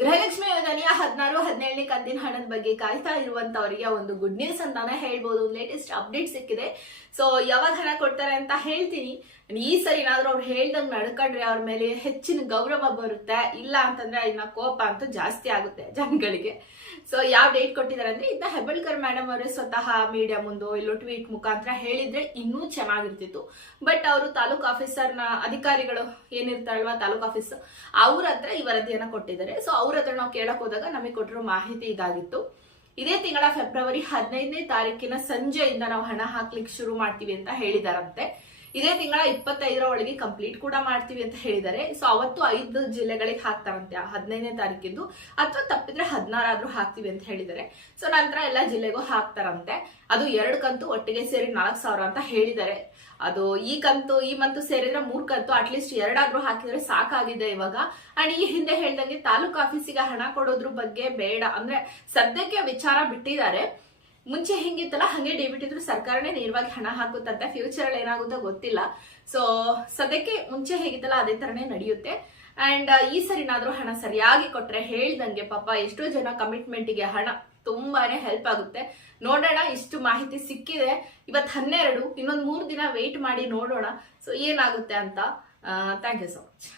ಗೃಹಲಕ್ಷ್ಮಿ ಯೋಜನೆಯ 16-17ನೇ ಕಂತಿನ ಹಣದ ಬಗ್ಗೆ ಕಾಯ್ತಾ ಇರುವಂತವರಿಗೆ ಒಂದು ಗುಡ್ ನ್ಯೂಸ್ ಅಂತಾನೆ ಹೇಳ್ಬೋದು. ಲೇಟೆಸ್ಟ್ ಅಪ್ಡೇಟ್ ಸಿಕ್ಕಿದೆ. ಸೊ ಯಾವಾಗ ಹಣ ಕೊಡ್ತಾರೆ ಅಂತ ಹೇಳ್ತೀನಿ. ಈ ಸರಿ ಏನಾದ್ರೂ ಅವ್ರು ಹೇಳ್ದಂಗ್ ನಡ್ಕೊಂಡ್ರೆ ಅವ್ರ ಮೇಲೆ ಹೆಚ್ಚಿನ ಗೌರವ ಬರುತ್ತೆ, ಇಲ್ಲ ಅಂತಂದ್ರೆ ಇನ್ನ ಕೋಪ ಅಂತೂ ಜಾಸ್ತಿ ಆಗುತ್ತೆ ಜನಗಳಿಗೆ. ಸೊ ಯಾವ ಡೇಟ್ ಕೊಟ್ಟಿದ್ದಾರೆ ಅಂದ್ರೆ ಇದನ್ನ ಹೆಬ್ಬಳ್ಕರ್ ಮೇಡಮ್ ಅವರೇ ಸ್ವತಃ ಮೀಡಿಯಾ ಮುಂದೋ ಇಲ್ಲೋ ಟ್ವೀಟ್ ಮುಖಾಂತರ ಹೇಳಿದ್ರೆ ಇನ್ನೂ ಚೆನ್ನಾಗಿರ್ತಿತ್ತು. ಬಟ್ ಅವರು ತಾಲೂಕು ಆಫೀಸರ್ನ ಅಧಿಕಾರಿಗಳು ಏನಿರ್ತಾರಲ್ವಾ ತಾಲೂಕು ಆಫೀಸ್, ಅವ್ರ ಹತ್ರ ಈ ವರದಿಯನ್ನ ಕೊಟ್ಟಿದ್ದಾರೆ. ಸೊ ಅವ್ರ ಹತ್ರ ನಾವು ಕೇಳಕ್ ಹೋದಾಗ ನಮಗೆ ಕೊಟ್ಟಿರೋ ಮಾಹಿತಿ ಇದಾಗಿತ್ತು. ಇದೇ ತಿಂಗಳ ಫೆಬ್ರವರಿ 15ನೇ ತಾರೀಕಿನ ಸಂಜೆಯಿಂದ ನಾವು ಹಣ ಹಾಕ್ಲಿಕ್ಕೆ ಶುರು ಮಾಡ್ತೀವಿ ಅಂತ ಹೇಳಿದಾರಂತೆ. ಇದೇ ತಿಂಗಳ 25ರ ಒಳಗೆ ಕಂಪ್ಲೀಟ್ ಕೂಡ ಮಾಡ್ತೀವಿ ಅಂತ ಹೇಳಿದ್ದಾರೆ. ಸೊ ಅವತ್ತು 5 ಜಿಲ್ಲೆಗಳಿಗೆ ಹಾಕ್ತಾರಂತೆ 15ನೇ ತಾರೀಕಿದ್ದು, ಅಥವಾ ತಪ್ಪಿದ್ರೆ 16 ಆದ್ರೂ ಹಾಕ್ತಿವಿ ಅಂತ ಹೇಳಿದ್ದಾರೆ. ಸೊ ನಂತರ ಎಲ್ಲ ಜಿಲ್ಲೆಗೂ ಹಾಕ್ತಾರಂತೆ. ಅದು 2 ಕಂತು ಒಟ್ಟಿಗೆ ಸೇರಿ 4,000 ಅಂತ ಹೇಳಿದ್ದಾರೆ. ಅದು ಈ ಮಂತು ಸೇರಿದ್ರೆ 3 ಕಂತು, ಅಟ್ಲೀಸ್ಟ್ 2 ಆದ್ರೂ ಹಾಕಿದ್ರೆ ಸಾಕಾಗಿದೆ ಇವಾಗ. ಅಂಡ್ ಈ ಹಿಂದೆ ಹೇಳ್ದಂಗೆ ತಾಲೂಕು ಆಫೀಸಿಗೆ ಹಣ ಕೊಡೋದ್ರ ಬಗ್ಗೆ ಬೇಡ ಅಂದ್ರೆ ಸದ್ಯಕ್ಕೆ ವಿಚಾರ ಬಿಟ್ಟಿದ್ದಾರೆ. ಮುಂಚೆ ಹೆಂಗಿತ್ತಲ್ಲ ಹಂಗೆ ಡೆಬಿಟ್ ಇದ್ರು ಸರ್ಕಾರನೇ ನೇರವಾಗಿ ಹಣ ಹಾಕುತ್ತಂತೆ. ಫ್ಯೂಚರ್ ಅಲ್ಲಿ ಏನಾಗುತ್ತೋ ಗೊತ್ತಿಲ್ಲ. ಸೊ ಸದ್ಯಕ್ಕೆ ಮುಂಚೆ ಹೇಗಿತ್ತಲ್ಲ ಅದೇ ತರನೇ ನಡೆಯುತ್ತೆ. ಅಂಡ್ ಈ ಸರಿನಾದ್ರೂ ಹಣ ಸರಿಯಾಗಿ ಕೊಟ್ರೆ ಹೇಳ್ದಂಗೆ ಪಾಪ ಎಷ್ಟೋ ಜನ ಕಮಿಟ್ಮೆಂಟ್ಗೆ ಹಣ ತುಂಬಾನೇ ಹೆಲ್ಪ್ ಆಗುತ್ತೆ. ನೋಡೋಣ, ಇಷ್ಟು ಮಾಹಿತಿ ಸಿಕ್ಕಿದೆ. ಇವತ್ತು 12, ಇನ್ನೊಂದು 3 ದಿನ ವೇಟ್ ಮಾಡಿ ನೋಡೋಣ ಸೊ ಏನಾಗುತ್ತೆ ಅಂತ. Thank you so much.